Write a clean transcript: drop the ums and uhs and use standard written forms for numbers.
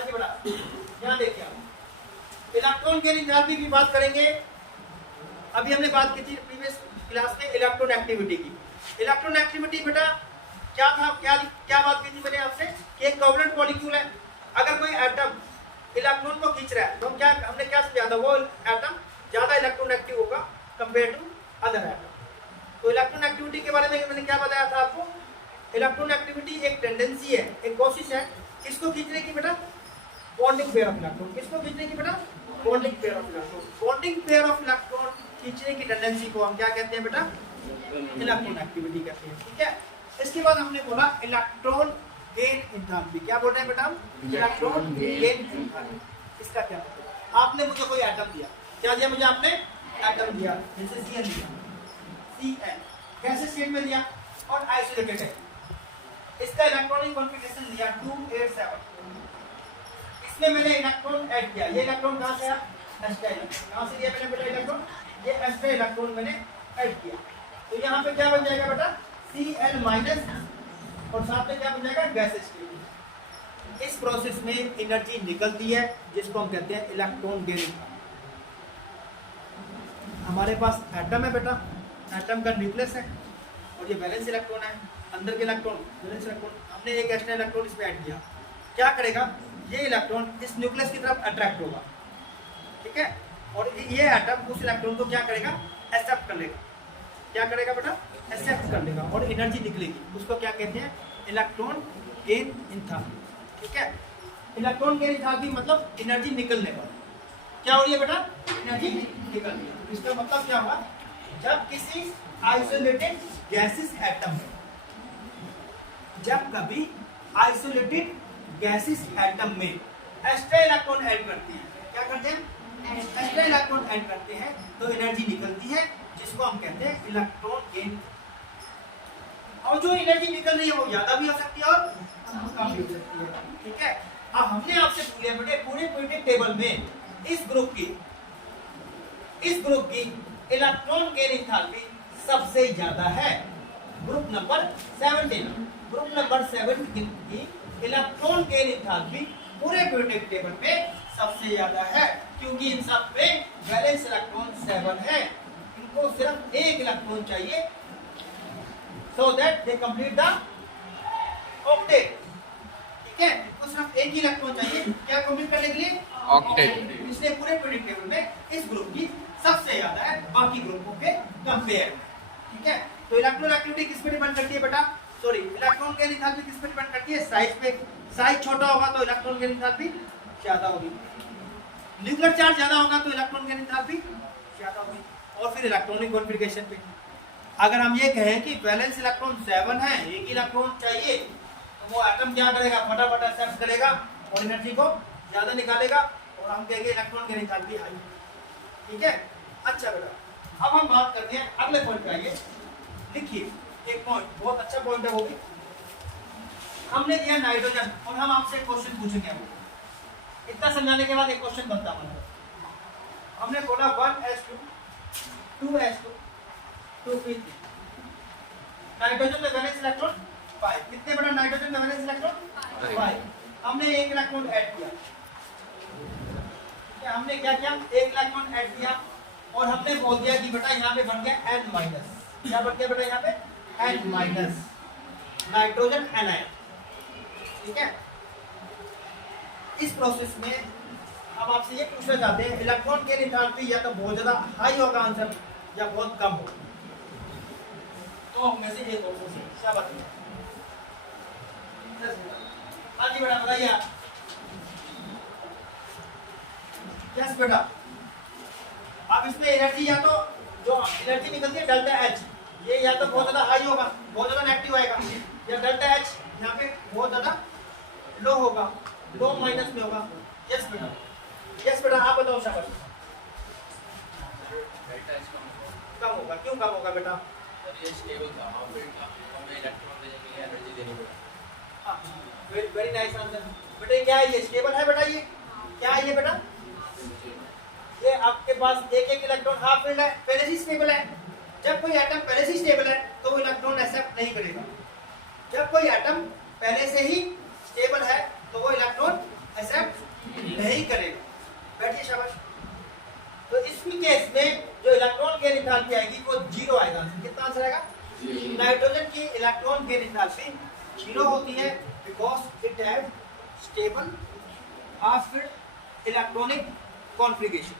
हाँ जी बेटा, यहाँ देखिए आप इलेक्ट्रॉन के एंथैल्पी की बात करेंगे। अभी हमने बात की थी प्रीवियस क्लास में इलेक्ट्रॉन एक्टिविटी की। इलेक्ट्रॉन एक्टिविटी बेटा क्या था, क्या बात की थी मैंने आपसे कि एक कोवलेंट मॉलिक्यूल है, अगर कोई एटम इलेक्ट्रॉन को खींच रहा है तो हमने क्या समझा था, वो एटम ज्यादा इलेक्ट्रॉन एक्टिव होगा कंपेयर टू अदर एटम। तो इलेक्ट्रॉन एक्टिविटी के बारे में मैंने क्या बताया था आपको, इलेक्ट्रॉन एक्टिविटी एक टेंडेंसी है, एक कोशिश है इसको खींचने की बेटा, बॉन्डिंग पेयर ऑफ इलेक्ट्रॉन, किसको खींचने की बेटा, bonding pair of electron. Bonding pair of electron खींचने की टेंडेंसी को हम क्या कहते हैं बेटा, इलेक्ट्रॉन एक्टिविटी कहते हैं। ठीक है, इसके बाद हमने बोला इलेक्ट्रॉन गेन एंथैल्पी। क्या बोल रहे हैं बेटा, इलेक्ट्रॉन गेन एंथैल्पी। इसका क्या मतलब, आपने मुझे कोई एटम दिया, क्या दिया मुझे आपने, एटम दिया, जैसे Cn दिया, Cn गैसेस स्टेट में दिया और आइसोलेटेड है, इसका इलेक्ट्रॉनिक कॉन्फ़िगरेशन दिया 287, इसमें मैंने इलेक्ट्रॉन ऐड किया, ये इलेक्ट्रॉन कहां से आया, एस्ट्रा इलेक्ट्रॉन, कहां से लिया मैंने बेटा इलेक्ट्रॉन, ये एस्ट्रा इलेक्ट्रॉन मैंने ऐड किया, तो यहाँ पे क्या बन जाएगा बेटा Cl माइनस और साथ में क्या बन जाएगा गैस स्टेट। इस प्रोसेस में एनर्जी निकलती है जिसको हम कहते हैं इलेक्ट्रॉन गेन। हमारे पास एटम है बेटा, एटम का न्यूक्लियस है और ये वैलेंस इलेक्ट्रॉन है, अंदर के इलेक्ट्रॉन वैलेंस इलेक्ट्रॉन, हमने एक एक्स्ट्रा इलेक्ट्रॉन इसमें ऐड किया, क्या करेगा ये इलेक्ट्रॉन इस न्यूक्लियस की तरफ अट्रैक्ट होगा, ठीक है, और ये एटम उस इलेक्ट्रॉन को क्या करेगा, एक्सेप्ट कर लेगा, क्या करेगा बेटा, एक्सेप्ट कर लेगा और एनर्जी निकलेगी, उसको क्या कहते हैं, इलेक्ट्रॉन गेन एंथैल्पी। ठीक है, इलेक्ट्रॉन गेन एंथैल्पी मतलब एनर्जी निकलने पर क्या हो रही है बेटा, एनर्जी निकल रही है। इसका मतलब क्या हुआ, जब किसी आइसोलेटेड गैसेस एटम में, जब कभी आइसोलेटेड गैसेस एटम में एक्स्ट्रा इलेक्ट्रॉन ऐड करते हैं, क्या करते हैं, एक्स्ट्रा इलेक्ट्रॉन ऐड करते हैं तो एनर्जी निकलती है जिसको हम कहते हैं इलेक्ट्रॉन गेन। और जो एनर्जी निकल रही है वो ज्यादा भी हो सकती है और कम भी हो सकती है। ठीक है, अब हमने आपसे पूछा बेटे पूरे पीरियोडिक टेबल में इस ग्रुप की इलेक्ट्रॉन गेन एंथैल्पी सबसे ज्यादा है, ग्रुप नंबर 17, ग्रुप नंबर 7 की इलेक्ट्रॉन गेन एंथैल्पी पूरे पीरियोडिक टेबल में सबसे ज्यादा है, क्योंकि इन सब में वैलेंस इलेक्ट्रॉन 7 है, इनको सिर्फ एक इलेक्ट्रॉन चाहिए so that they complete the octet। ठीक है, इनको सिर्फ एक ही इलेक्ट्रॉन चाहिए क्या कंप्लीट करने के लिए, ऑक्टेट। इसलिए पूरे पीरियोडिक टेबल में इस ग्रुप की सबसे ज्यादा है बाकी ग्रुपों के कंपेयर। ठीक है, तो इलेक्ट्रॉन एक्टिविटी किस पे डिपेंड करती है बेटा, सॉरी इलेक्ट्रॉन गेन एंथैल्पी किस पे डिपेंड करती है, साइज पे। साइज छोटा होगा तो इलेक्ट्रॉन गेन एंथैल्पी ज्यादा होगी, न्यूक्लियर चार्ज ज्यादा होगा तो इलेक्ट्रॉन गेन एंथैल्पी ज्यादा होगी। और फिर इलेक्ट्रॉनिक कॉन्फ़िगरेशन पे, अगर हम ये कहें कि वैलेंस इलेक्ट्रॉन 7 है, एक इलेक्ट्रॉन चाहिए, तो वो एटम क्या करेगा, फटाफट एक्सेप्ट करेगा और एनर्जी को ज्यादा निकालेगा और हम कहेंगे इलेक्ट्रॉन गेन एंथैल्पी हाई। ठीक है, अच्छा बेटा अब हम बात करते हैं अगले पॉइंट पे। आइए लिखिए एक पॉइंट, बहुत अच्छा पॉइंट है वो भी। हमने दिया नाइट्रोजन और हम आपसे एक क्वेश्चन पूछेंगे, वो इतना समझाने के बाद एक क्वेश्चन बनता है। हमने बोला 1s2 2s2 2p3, नाइट्रोजन में वैलेंस इलेक्ट्रॉन 5, कितने बड़ा नाइट्रोजन में वैलेंस इलेक्ट्रॉन 5, हमने एक इलेक्ट्रॉन ऐड किया, ठीक है, हमने क्या किया, एक इलेक्ट्रॉन ऐड किया और हमने बोल दिया कि बेटा यहाँ पे बन गया n माइनस, क्या बन गया बेटा यहाँ पे n माइनस नाइट्रोजन एनायन। ठीक है, इस प्रोसेस में हम आपसे ये पूछना चाहते हैं इलेक्ट्रॉन गेन एंथैल्पी या तो बहुत ज्यादा हाई होगा आंसर या बहुत कम होगा, तो हम में से एक ऑप्शन से क्या बताइए। हाँ जी बेटा बताइए आप, यस बेटा। अब इसमें एनर्जी या तो जो एनर्जी निकलती है डेल्टा एच, ये या तो बहुत ज्यादा हाई होगा, बहुत ज्यादा नेगेटिव आएगा, या डेल्टा एच यहाँ पे बहुत ज्यादा लो होगा, लो माइनस में होगा। यस बेटा, यस बेटा आप बताओ शाबाश। कम होगा, क्यों कम होगा बेटा, ये स्टेबल था और फिर हमें इलेक्ट्रॉन देने के लिए एनर्जी देनी पड़ेगी। हाँ वेरी नाइस आंसर बेटा। क्या है ये, स्टेबल है बेटा, ये क्या है ये बेटा, ये आपके पास एक एक इलेक्ट्रॉन हाफ फील्ड है, पहले से स्टेबल है। जब कोई एटम पहले से स्टेबल है तो वो इलेक्ट्रॉन एक्सेप्ट नहीं करेगा, जब कोई एटम पहले से ही स्टेबल है तो वो इलेक्ट्रॉन एक्सेप्ट इसकी केस में जो इलेक्ट्रॉन गेन एंथैल्पी आएगी वो जीरो आएगा। कितना आंसर आएगा? नाइट्रोजन की इलेक्ट्रॉन गेन एंथैल्पी जीरो होती है because it have stable half electronic configuration.